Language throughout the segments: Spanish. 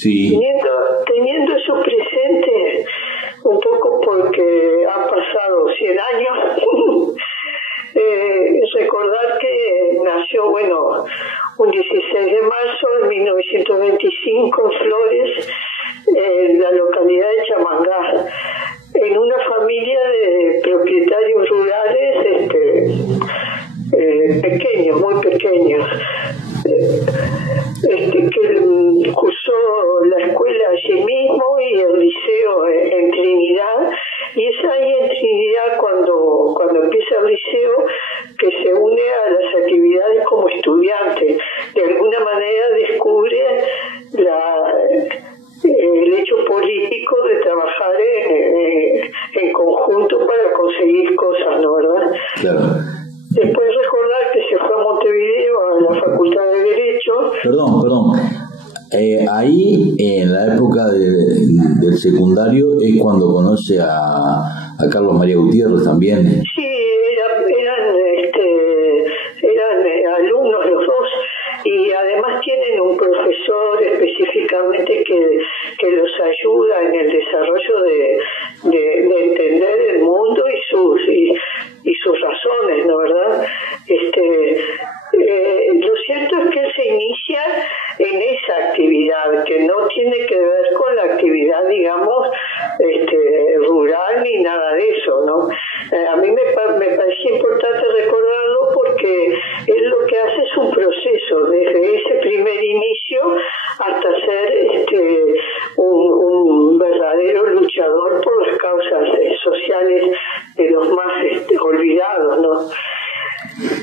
Sí. Teniendo eso presente, un poco porque han pasado 100 años, recordar que nació, un 16 de marzo de 1925 en Flores, en la localidad de Chamangá, en una familia de propietarios rurales pequeños, muy pequeños, que cursó la escuela allí mismo y el liceo en Trinidad, y es ahí en Trinidad cuando empieza el liceo que se une a las actividades como estudiante. De alguna manera descubre el hecho político de trabajar en conjunto para conseguir cosas, ¿no, verdad? Claro. Después recordar que se fue a Montevideo a la Facultad de Derecho. Perdón. Ahí, en la época del secundario, es cuando conoce a Carlos María Gutiérrez también. Sí, eran alumnos los dos, y además tienen un profesor específicamente que los ayuda en el desarrollo de entender el mundo y sus razones, ¿no, verdad? Lo cierto es que él se inicia en esa actividad que no tiene que ver con la actividad, digamos, rural ni nada de eso, ¿no? A mí me parecía importante recordarlo porque él lo que hace es un proceso desde ese primer inicio hasta ser un verdadero luchador por las causas sociales de los más olvidados, ¿no?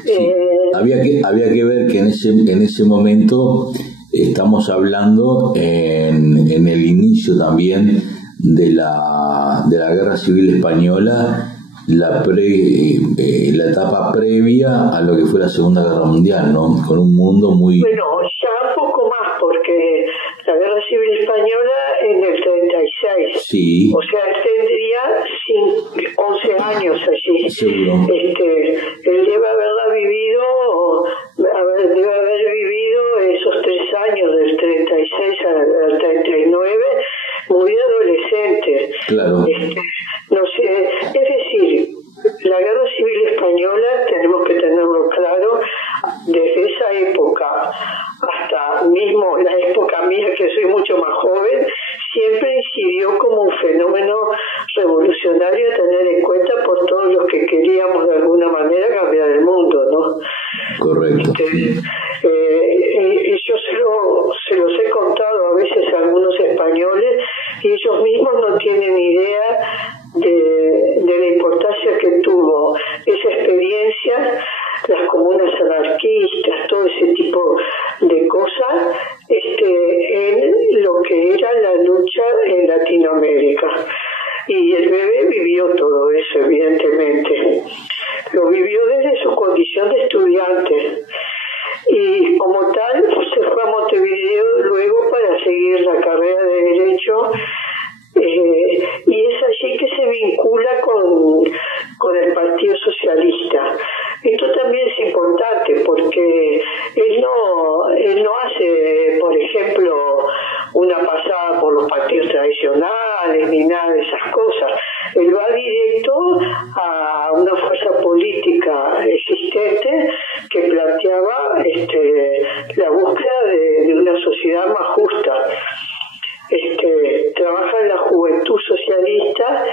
Sí. Había que ver que en ese momento estamos hablando en el inicio también de la Guerra Civil Española, la etapa previa a lo que fue la Segunda Guerra Mundial, ¿no? Con un mundo muy... Bueno, ya un poco más, porque la Guerra Civil Española en el 36. Sí. O sea, él tendría 11 años allí. Seguro. Él debe haber vivido esos 3 años, del 36 al 39, muy adolescente. Claro. No sé, es decir, la Guerra Civil Española, tenemos que tenerlo claro, desde esa época hasta mismo la época mía, que soy mucho más joven, siempre incidió como un fenómeno revolucionario a tener en cuenta por todos los que queríamos de alguna manera cambiar el mundo, ¿no? Correcto. Y yo se los he contado a veces a algunos españoles y ellos mismos no tienen idea de la importancia que tuvo esa experiencia, las comunas anarquistas, todo ese tipo de cosas, en lo que era la lucha en Latinoamérica. Y el bebé vivió todo eso, evidentemente. Lo vivió desde su condición de estudiante. Y como tal, se fue a Montevideo luego para seguir la carrera de Derecho. Y es allí que se vincula con el Partido Socialista. Esto también es importante porque él no hace, por ejemplo, una pasada por los partidos tradicionales ni nada de esas cosas. Él va directo a una fuerza política existente que planteaba la búsqueda de una sociedad más justa. Trabaja en la Juventud Socialista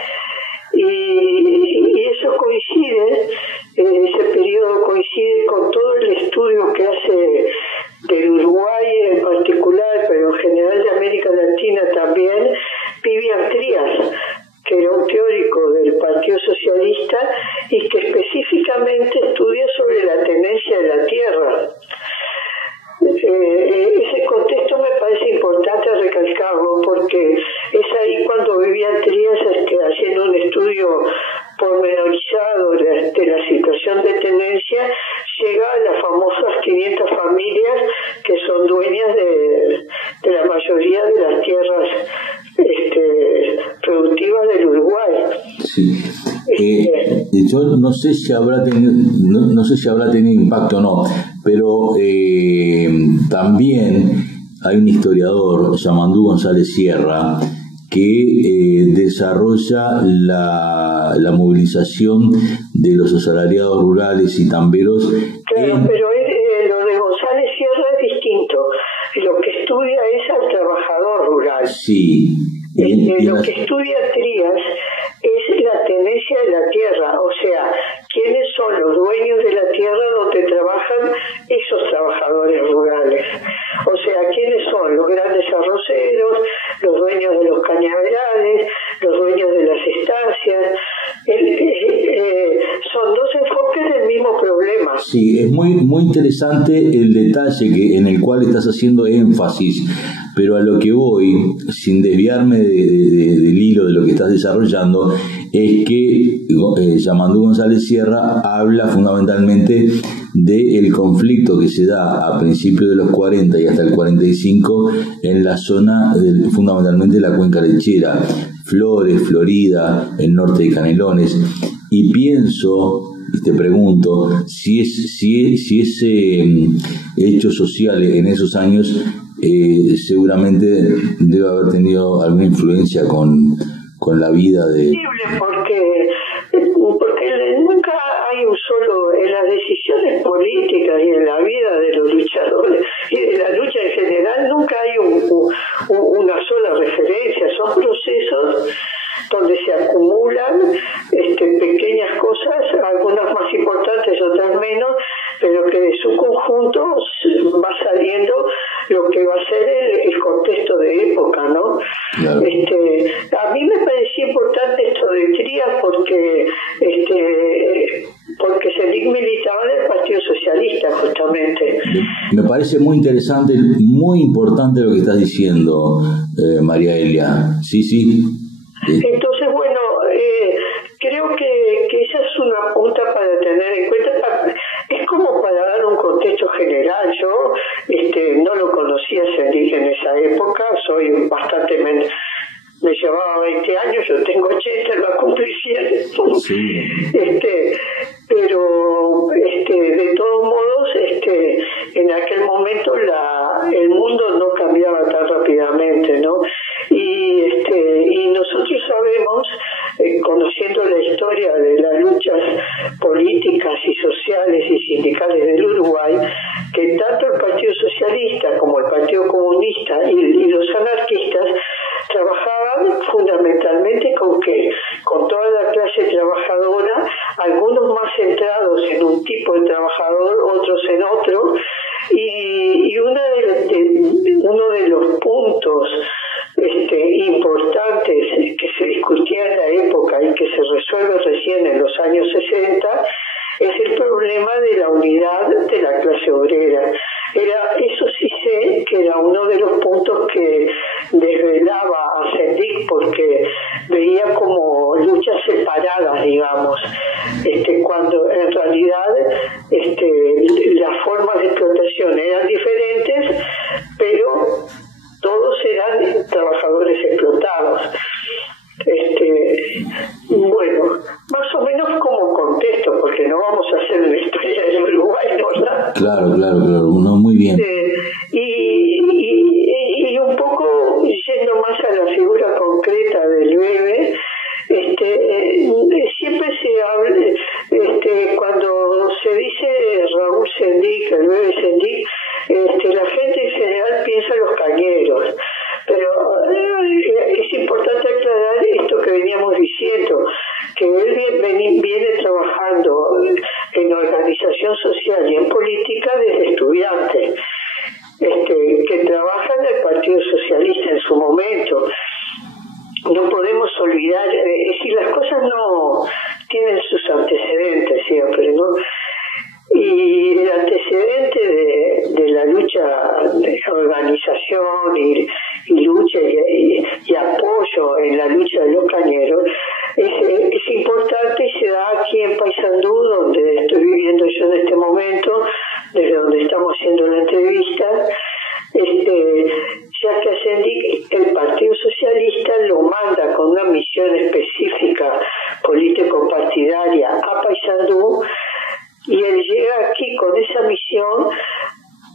y eso coincide, ese periodo coincide con todo el estudio que hace del Uruguay en particular, pero en general de América Latina también, Vivian Trías, que era un teórico del Partido Socialista y que específicamente estudia sobre la tenencia de la tierra. Ese contexto me parece importante recalcarlo porque es ahí cuando Vivian Trías haciendo un estudio pormenorizado de la situación de tenencia, llega a las famosas 500 familias que son dueñas de la mayoría de las tierras productivas del Uruguay. Sí. Yo no sé si habrá tenido impacto o no, pero también hay un historiador, Yamandú González Sierra, que desarrolla la movilización de los asalariados rurales y tamberos. Claro, pero lo de González Sierra es distinto. Lo que estudia es al trabajador rural. Sí. Lo que estudia Trías es la tenencia de la tierra, o sea, quiénes son los dueños de la tierra donde trabajan esos trabajadores rurales. O sea, quiénes son los grandes arroceros, los dueños de los cañaverales, los dueños de las estancias. Son dos enfoques del mismo problema. Sí, es muy interesante el detalle en el cual estás haciendo énfasis, pero a lo que voy, sin desviarme del hilo de lo que estás desarrollando, es que Yamandú González Sierra habla fundamentalmente del conflicto que se da a principios de los 40 y hasta el 45 en la zona fundamentalmente de la cuenca lechera, Flores, Florida, el norte de Canelones, y pienso, te pregunto, si ese hecho social en esos años seguramente debe haber tenido alguna influencia con la vida de... Porque nunca hay un solo, en las decisiones políticas y en la vida de los luchadores y de la lucha en general, nunca hay una sola referencia, son procesos donde se acumulan pequeñas cosas, algunas más importantes, otras menos, pero que de su conjunto va saliendo lo que va a ser el contexto de época, ¿no? Claro. A mí me parecía importante esto de Trías porque Sendik militaba en el Partido Socialista, justamente. Me parece muy interesante, muy importante lo que estás diciendo, María Elia. Sí. Entonces, bueno, creo que esa es una punta para tener en cuenta. Es como para dar un contexto general. Yo no lo conocía Sendik en esa época, soy bastante menos. Me llevaba 20 años, yo tengo 80, lo va a cumplir 100. Sí. Pero de todos modos, en aquel momento el mundo no cambiaba tan rápidamente, ¿no? Y nosotros sabemos, conociendo la historia de las luchas políticas y sociales y sindicales del Uruguay, que tanto el Partido Socialista como el Partido Comunista y los anarquistas trabajaban fundamentalmente con toda la clase trabajadora, algunos más centrados en un tipo de trabajador, otros en otro, y uno de los puntos importantes que se discutía en la época y que se resuelve recién en los años 60 es el problema de la unidad de la clase obrera. Eso sí sé que era uno de los puntos que desvelaba a Sendik, porque veía como luchas separadas, digamos, cuando en realidad las formas de explotación eran diferentes, pero todos eran trabajadores explotados. Bueno, más o menos como contexto, porque no vamos a hacer una historia del Uruguay, ¿verdad? Claro, no, muy bien. Y un poco yendo más a la figura concreta del Bebe, siempre se habla, cuando se dice Raúl Sendik, el Bebe Sendik, la gente en general piensa en los cañeros, pero es importante aclarar esto que veníamos diciendo, que él viene trabajando en organización social y en política desde estudiante, que trabaja en el Partido Socialista en su momento. No podemos olvidar, es decir, las cosas no tienen sus antecedentes siempre, ¿no? Y el antecedente de la lucha de organización y lucha y apoyo en la lucha de los cañeros es importante y se da aquí en Paysandú, donde estoy viviendo yo en este momento, desde donde estamos haciendo la entrevista, ya que a Sendik el Partido Socialista lo manda con una misión específica político-partidaria a Paysandú, y él llega aquí con esa misión,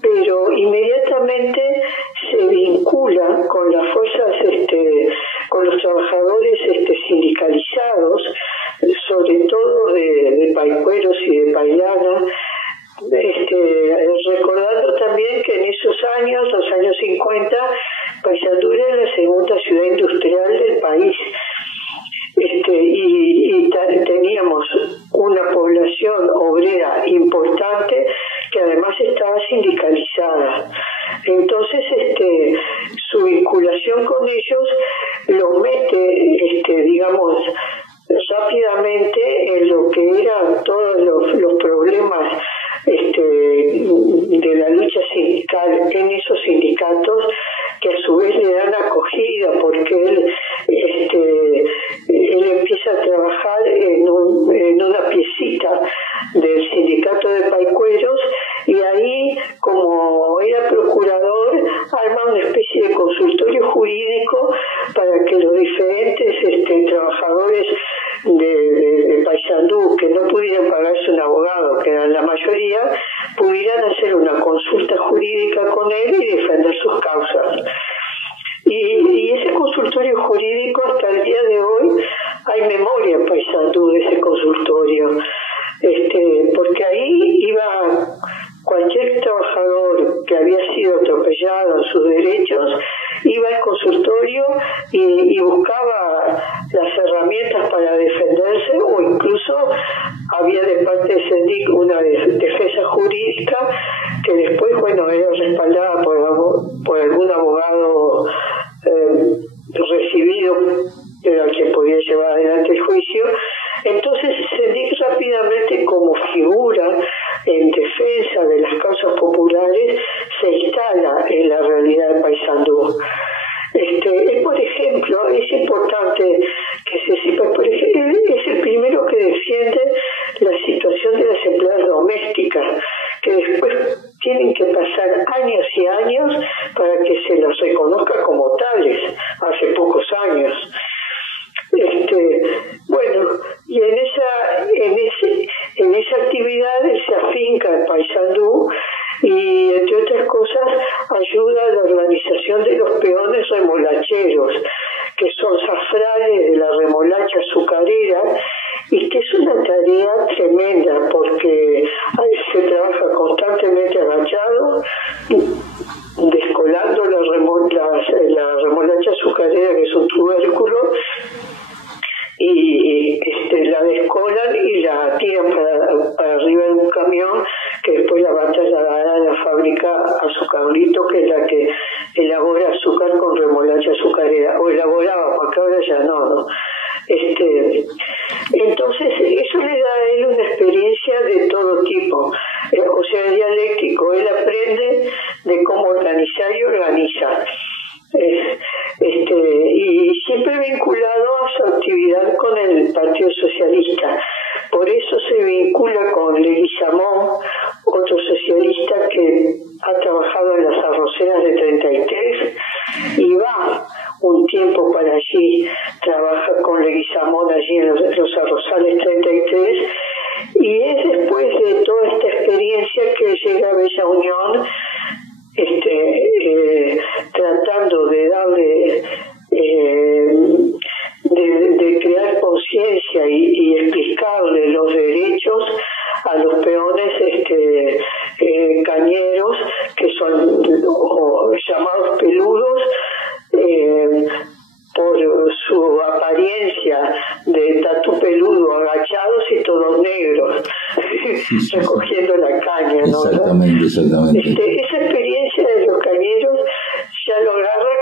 pero inmediatamente se ciudad industrial del país. Teníamos una población obrera importante que además estaba sindicalizada. Entonces, su vinculación con ellos lo mete, digamos, rápidamente en lo que eran todos los problemas de la lucha sindical en esos sindicatos, que a su vez le dan acogida porque él empieza a trabajar en una piecita del sindicato de paicueros, y ahí, como era procurador, arma una especie de consultorio jurídico para que los diferentes trabajadores de Paysandú que no pudieran pagarse un abogado, que eran la mayoría, pudieran hacer una consulta jurídica con él y defender sus causas. Y ese consultorio jurídico, hasta el día de hoy, hay memoria en Paysandú de ese consultorio, porque ahí iba cualquier trabajador que había sido atropellado en sus derechos, iba al consultorio y buscaba las herramientas para defenderse, o incluso había de parte de SENDIC una defensa jurídica que después, era respaldada por algún abogado recibido, era el que podía llevar adelante el juicio. Entonces SENDIC rápidamente, como figura en defensa de las causas populares, se instala en la realidad de Paysandú. Por ejemplo, es importante que se sepa, por ejemplo, es el primero que defiende la situación de las empleadas domésticas, que después tienen que pasar años y años para que se las reconozca como tales, hace pocos años. Y en esa actividad él se afinca en Paysandú y, entre otras cosas, ayuda a la organización de los peones remolacheros, que son zafrales de la remolacha azucarera, y que es una tarea tremenda porque se trabaja constantemente agachado, descolando la remolacha azucarera, que es un tubérculo, y la descolan y la tiran para arriba de un camión, que después la va a trasladar a la fábrica Azucarlito, que es la que elabora azúcar con remolacha azucarera, o elaboraba, porque ahora ya no. Entonces eso le da a él una experiencia de todo tipo, es dialéctico. Él aprende de cómo organizar y organiza, y siempre vinculado a su actividad con el Partido Socialista. Por eso se vincula con Leguizamón, otro socialista que ha trabajado en las arroceras de 33, y va un tiempo para allí, trabaja con Leguizamón allí en los arrozales 33, y es después de toda esta experiencia que llega a Bella Unión, tratando de darle, de crear conciencia y explicarle los derechos a los peones cañeros, que son llamados peludos por su apariencia de tatu peludo, agachados y todos negros, recogiendo la caña, ¿no? Exactamente. Esa experiencia de los cañeros ya lo agarra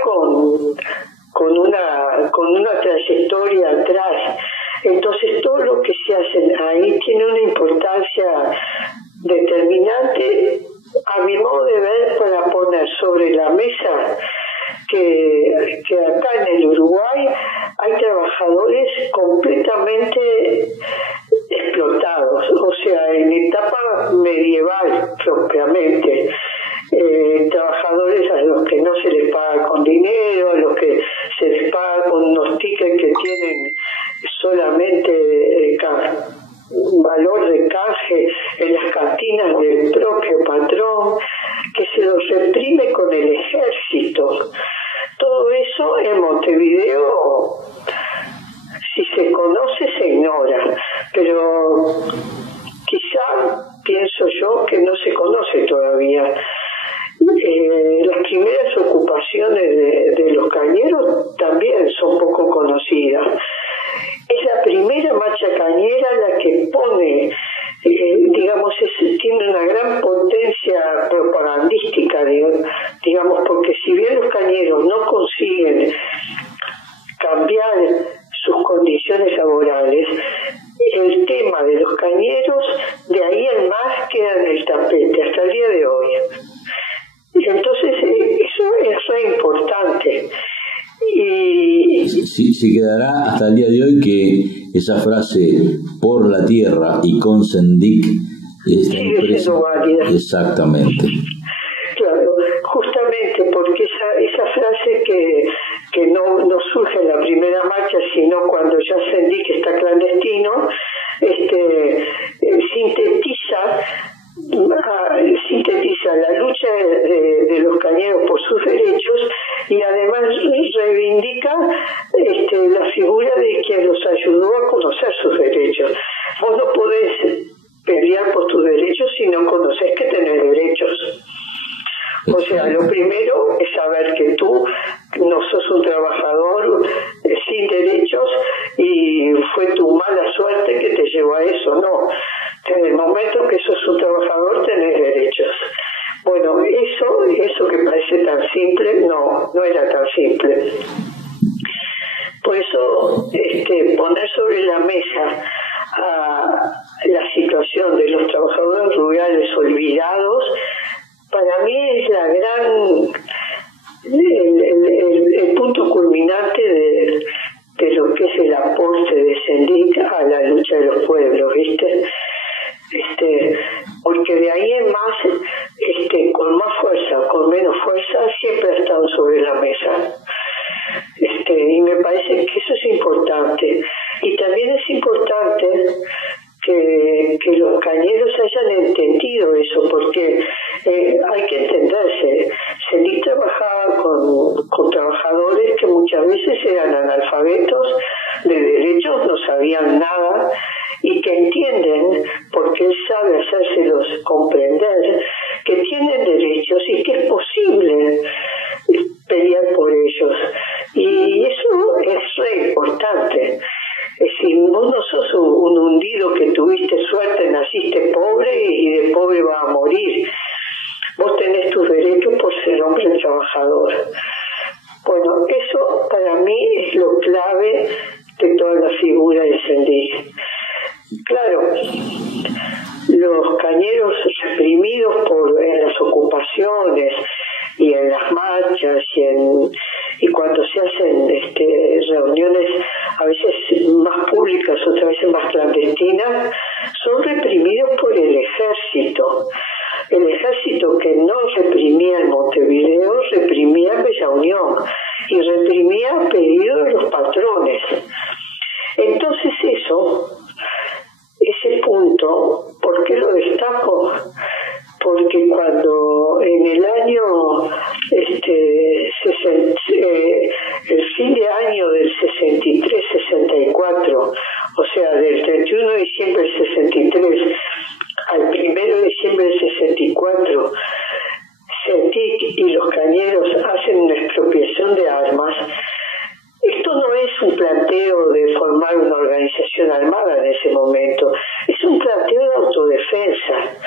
con una trayectoria atrás. Entonces todo lo que se hace ahí tiene una importancia determinante, a mi modo de ver, para poner sobre la mesa que acá en el Uruguay hay trabajadores completamente explotados, o sea, en etapa medieval propiamente, trabajadores a los que no se les paga con dinero, a los que se les paga con unos tickets que tienen solamente valor de canje en las cantinas del propio patrón, que se los reprime con el ejército. Todo eso en Montevideo, si se conoce, se ignora, pero quizá pienso yo que no se conoce todavía. las primeras ocupaciones de los cañeros también son poco conocidas. Es la primera marcha cañera la que pone, digamos, tiene una gran potencia propagandística, digamos, porque si bien los cañeros no consiguen cambiar sus condiciones laborales, el tema de los cañeros, de ahí en más, queda en el tapete hasta el día de hoy. Entonces, eso es re importante. Y sí, se quedará hasta el día de hoy que esa frase por la tierra y con Sendik sigue siendo válida. Exactamente. Claro, justamente porque esa frase que no surge en la primera marcha, sino cuando ya Sendik está clandestino, sintetiza la lucha de los cañeros por sus derechos y además reivindica la figura de quien los ayudó a conocer sus derechos. Vos no podés pelear por tus derechos si no conocés que tenés derechos. O sea, lo primero es saber que tú no sos un trabajador sin derechos y fue tu mala suerte que te llevó a eso. No, en el momento que sos un trabajador tenés derechos. Bueno, eso que parece tan simple, no era tan simple. Por eso, poner sobre la mesa la situación de los trabajadores rurales olvidados, para mí es el punto culminante de lo que es el aporte de Sendik a la lucha de los pueblos, ¿viste? Porque de ahí en más, con más fuerza o con menos fuerza, siempre ha estado sobre la mesa. Y me parece que eso es importante. Y también es importante que los cañeros hayan entendido eso, porque hay que entenderse. Sendik trabajaba con trabajadores que muchas veces eran analfabetos de derechos, no sabían nada, y que entienden, porque él sabe hacérselos comprender, que tienen derechos y que es posible pelear por ellos. Y eso es re importante. Es decir, vos no sos un hundido que tuviste suerte, naciste pobre y de pobre vas a morir. Vos tenés tus derechos por ser hombre trabajador. Bueno, eso para mí es lo clave de toda la figura de Sendik. Claro, los cañeros reprimidos en las ocupaciones y en las marchas y cuando se hacen reuniones a veces más públicas, otras veces más clandestinas, son reprimidos por el ejército. El ejército que no reprimía en Montevideo, reprimía en Bella Unión y reprimía a pedido de los patrones. Entonces ese punto, ¿por qué lo destaco? Porque cuando en el año, el fin de año del 63-64, o sea, del 31 de diciembre del 63 al 1 de diciembre del 64, Sendik y los cañeros hacen una expropiación de armas. Esto no es un planteo de formar una organización armada en ese momento, es un planteo de autodefensa.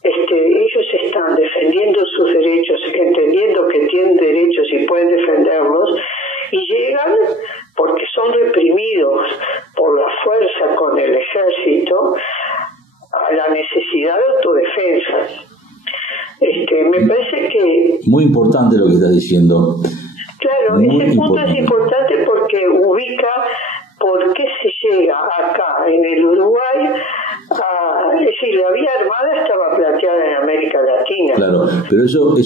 Ellos están defendiendo sus derechos, entendiendo que tienen derechos y pueden defenderlos, y llegan, porque son reprimidos por la fuerza con el ejército, a la necesidad de autodefensa. Me parece que... Muy importante lo que estás diciendo. Claro, ese punto es importante porque ubica por qué se llega acá, en el Uruguay, es decir, la vía armada estaba planteada en América Latina. Claro, pero eso en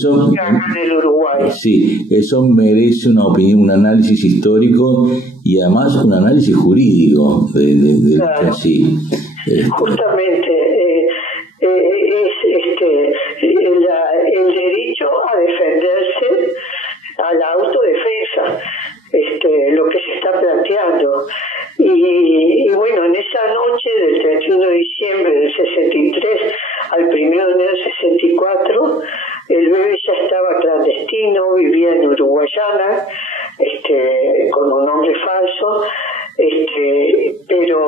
el Uruguay. Sí, eso merece una opinión, un análisis histórico y además un análisis jurídico claro. Sí. Justamente el derecho a defenderse, a la autodefensa, lo que se está planteando. Y bueno, en esa noche del 31 de diciembre del 63 al 1 de enero del 64, el bebé ya está un nombre falso, pero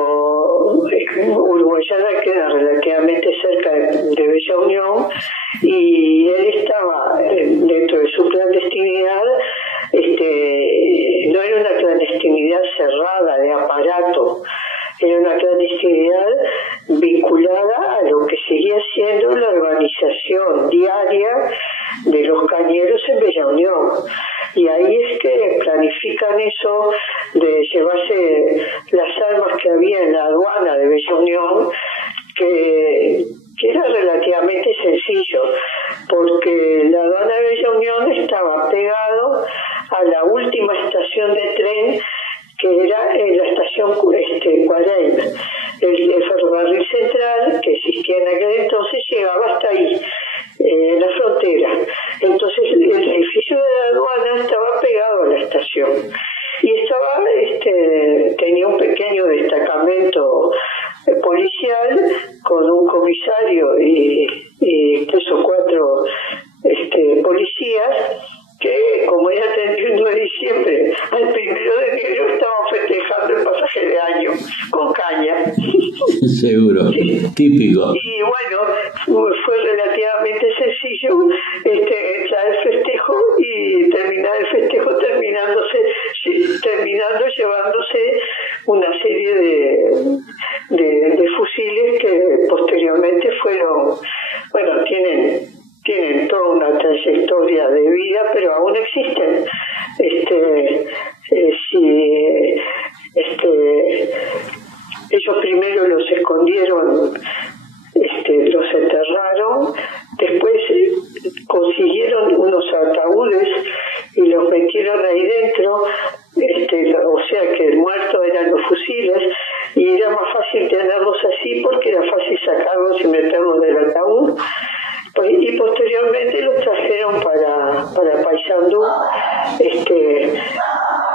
Uruguayana queda relativamente cerca de Bella Unión, y él estaba dentro de su clandestinidad. No era una clandestinidad cerrada de aparato, era una clandestinidad vinculada a lo que seguía siendo la organización diaria de los cañeros en Bella Unión. Y ahí es que planifican eso de llevarse las armas que había en la aduana de Bella Unión, que era relativamente sencillo, porque la aduana de Bella Unión estaba pegado a la última estación de tren, que era en la estación Cuareim. El ferrocarril central, que existía en aquel entonces, llegaba hasta ahí, en la frontera. Entonces el edificio de la aduana estaba pegado a la estación, y tenía un pequeño destacamento policial con un comisario y 3 o 4 policías, que como era 31 de diciembre, al 1 de enero estaban festejando el pasaje de año con caña. Seguro, típico. Y bueno, fue relativamente sencillo entrar al festejo y terminar el festejo terminando llevándose una serie de fusiles que posteriormente fueron, tienen toda una trayectoria de vida, pero aún existen. Ellos primero los escondieron, los enterraron, después consiguieron unos ataúdes y los metieron ahí dentro, o sea que el muerto eran los fusiles, y era más fácil tenerlos así porque era fácil sacarlos y meterlos del ataúd. Y posteriormente los trajeron para Paysandú,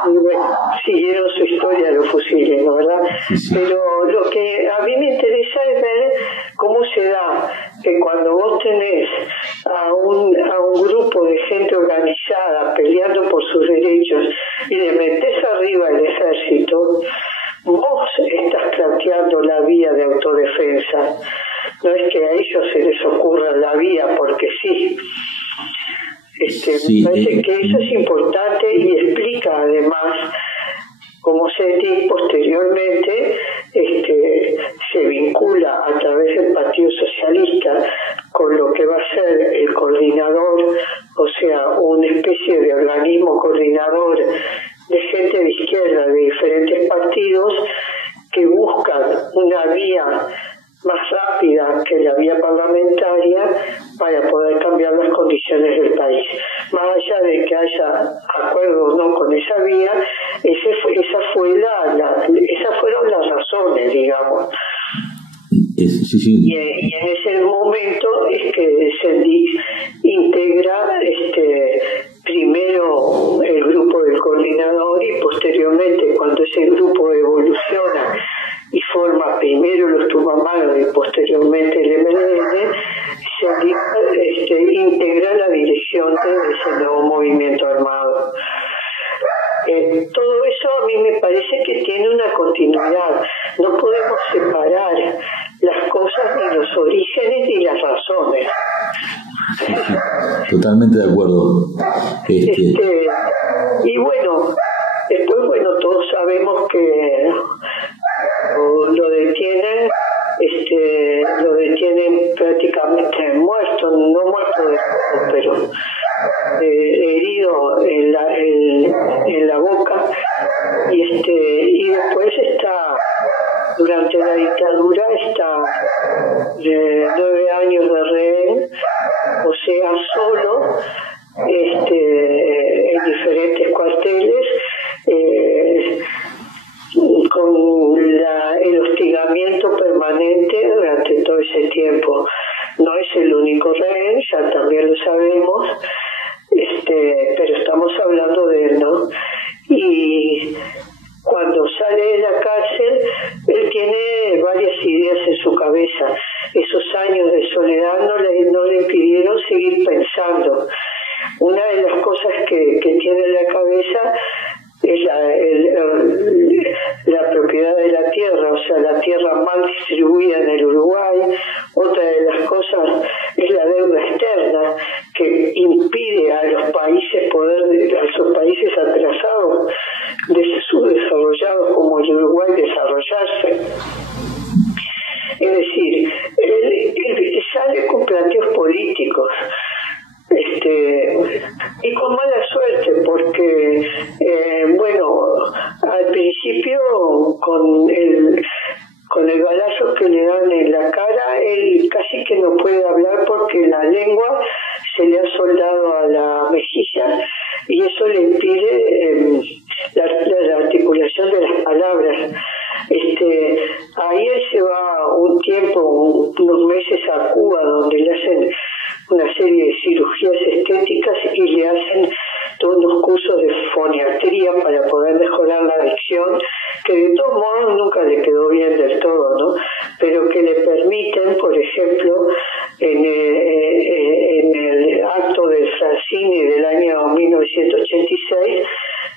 y bueno, siguieron su historia los fusiles, ¿no, verdad? Sí. Pero lo que a mí me interesa es ver cómo se da que cuando vos tenés a un grupo de gente organizada peleando por sus derechos y le metés arriba el ejército, vos estás planteando la vía de autodefensa. No es que a ellos se les ocurra la vía porque sí. Me parece que eso es importante, y explica además cómo Sendín posteriormente se vincula a través del Partido Socialista con lo que va a ser el coordinador, o sea, una especie de organismo coordinador de gente de izquierda de diferentes partidos que buscan una vía más rápida que la vía parlamentaria para poder cambiar las condiciones del país. Más allá de que haya acuerdo o no con esa vía, esas fueron las razones, digamos. Sí. Y en ese momento es que Sendín integra primero el grupo del coordinador, y posteriormente, cuando ese grupo evoluciona y forma primero los Tupamaros y posteriormente el MDN, Sendín integra la dirección de ese nuevo movimiento armado. Todo eso a mí me parece que tiene una continuidad. No podemos separar las cosas, ni los orígenes ni las razones. Sí, totalmente de acuerdo. Y bueno, después todos sabemos que lo detienen prácticamente muerto, no muerto de todo, pero herido en la boca, y después está, durante la dictadura, está 9 años de rehén, o sea, solo, en diferentes cuarteles, con el hostigamiento permanente durante todo ese tiempo. No es el único rehén, ya también lo sabemos, pero estamos hablando de él, ¿no? Y cuando sale de la cárcel, él tiene varias ideas en su cabeza. Esos años de soledad no le impidieron seguir pensando. Una de las cosas que tiene en la cabeza es la propiedad de la tierra, o sea, la tierra mal distribuida en el Uruguay. Otra de las cosas es la deuda externa, que impide a los países a esos países atrasados, subdesarrollados como el Uruguay, desarrollarse. Es decir, él sale con planteos políticos, y con mala suerte, porque al principio con el balazo que le dan en la cara, él casi que no puede hablar porque la lengua se le ha soldado a la mejilla y eso le impide la articulación de las palabras. Ahí él se va un tiempo, unos meses a Cuba, donde le hacen una serie de cirugías estéticas y le hacen todos unos cursos de foniatría para poder mejorar la dicción, que de todos modos nunca le quedó bien del todo, ¿no? Pero que le permiten, por ejemplo, en el acto del Francini del año 1986,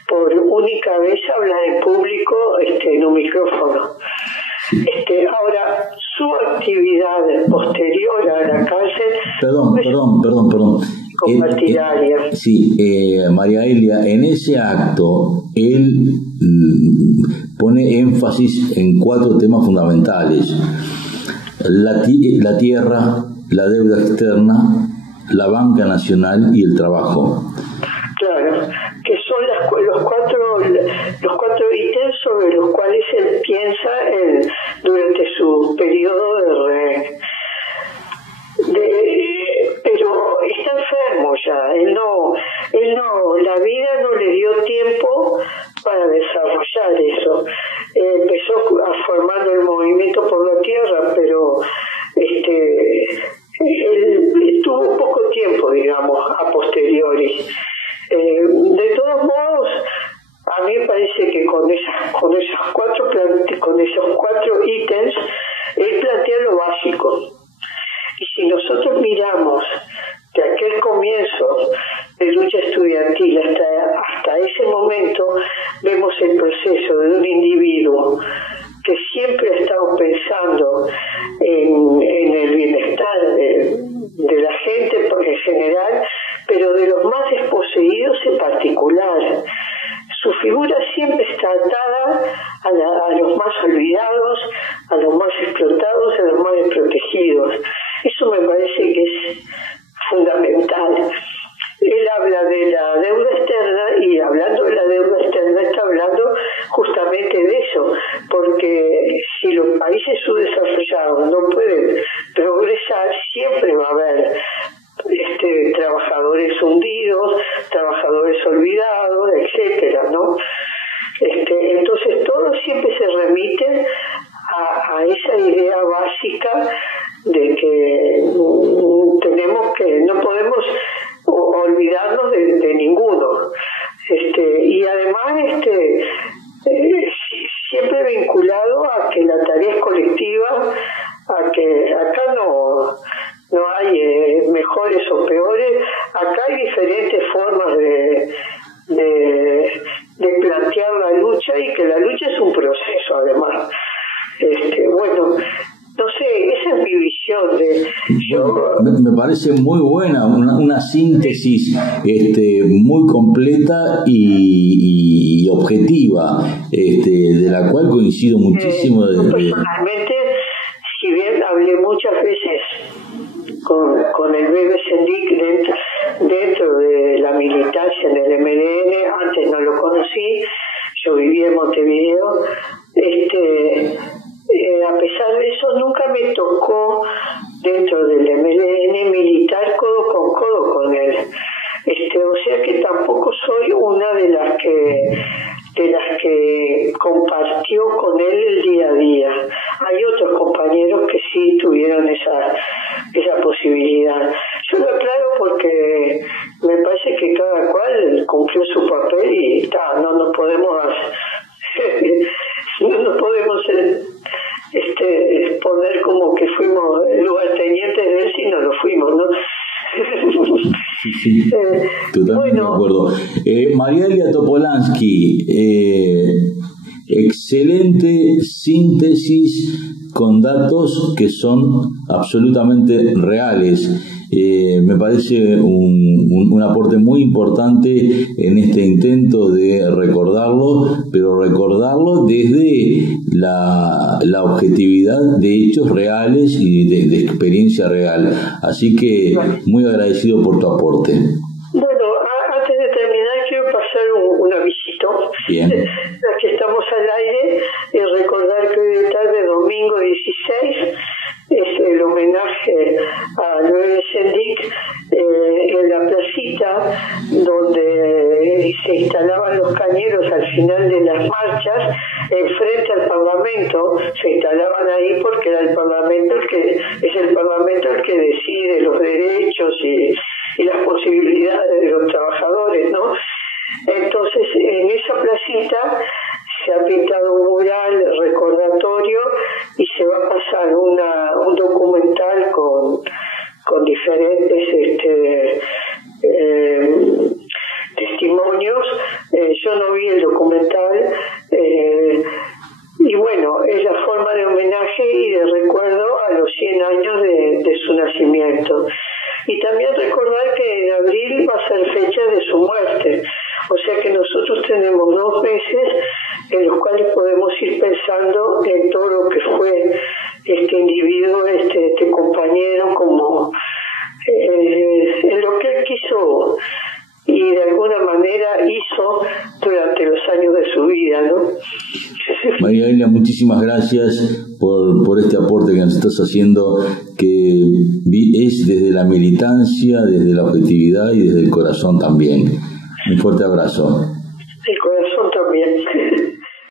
por única vez hablar en público en un micrófono. Ahora, su actividad posterior a la cárcel... Perdón. Compartidaria. María Elia, en ese acto, él pone énfasis en 4 temas fundamentales: la tierra, la deuda externa, la banca nacional y el trabajo. Claro, que son los cuatro ítems sobre los cuales él piensa durante su periodo de rehén. Pero está enfermo ya, la vida no le dio tiempo para desarrollar eso. Empezó formando el movimiento por la tierra, pero él tuvo poco tiempo, digamos, a posteriori. De todos modos, a mí me parece que con esos 4 ítems él plantea lo básico. Y si nosotros miramos de aquel comienzo de lucha estudiantil hasta ese momento, vemos el proceso de un individuo que siempre ha estado pensando en el bienestar de la gente en general, pero de los más desposeídos en particular. Su figura siempre está atada a los más olvidados, a los más explotados, a los más desprotegidos. Eso me parece que es fundamental. Él habla de la deuda externa y hablando de la deuda externa está hablando justamente de eso, porque si los países subdesarrollados no pueden progresar, siempre va a haber trabajadores hundidos, trabajadores olvidados, etcétera, ¿no? Entonces todo siempre se remite a esa idea básica de que no podemos olvidarnos de ninguno, y además siempre vinculado a que la tarea es colectiva, a que acá no hay mejores o peores, acá hay diferentes formas de plantear la lucha, y que la lucha es un proceso además. No sé, esa es mi visión. Me parece muy buena, una síntesis muy completa y objetiva, de la cual coincido muchísimo. Personalmente, si bien hablé muchas veces con el Bebe Sendik dentro de la militancia en el MLN, antes no lo conocí, yo vivía en Montevideo, a pesar de eso nunca me tocó dentro del MLN militar codo con él, o sea que tampoco soy una de las que compartió con él el día a día. Hay otros compañeros que sí tuvieron esa posibilidad. Yo lo aclaro porque me parece que cada cual cumplió su papel y no nos podemos poner como que fuimos lugartenientes de él si no lo fuimos, ¿no? sí. Totalmente de acuerdo. María Elia Topolansky, excelente síntesis con datos que son absolutamente reales. Me parece un aporte muy importante en este intento de recordarlo, pero recordarlo desde la objetividad de hechos reales y de experiencia real. Así que muy agradecido por tu aporte. Bueno, antes de terminar quiero pasar un avisito. Bien. Ya que estamos al aire, y recordar que hoy de tarde, domingo 16, es el homenaje a Noel Sendik en la placita donde se instalaban los cañeros al final de las marchas, enfrente al Parlamento. Se instalaban ahí porque era el Parlamento es el Parlamento el que decide los derechos y las posibilidades de los trabajadores, ¿no? Entonces, en esa placita se ha pintado un mural recordatorio y se va a pasar un documental con diferentes testimonios. Yo no vi el documental, y bueno, es la forma de homenaje y de recuerdo a los 100 años de su nacimiento. Y también recordar que en abril va a ser fecha de su muerte. O sea que nosotros tenemos 2 meses en los cuales podemos ir pensando en todo lo que fue este individuo, este compañero, como en lo que él quiso y de alguna manera hizo durante los años de su vida, ¿no? María Elia, muchísimas gracias por este aporte que nos estás haciendo, que es desde la militancia, desde la objetividad y desde el corazón también. Un fuerte abrazo. El corazón también.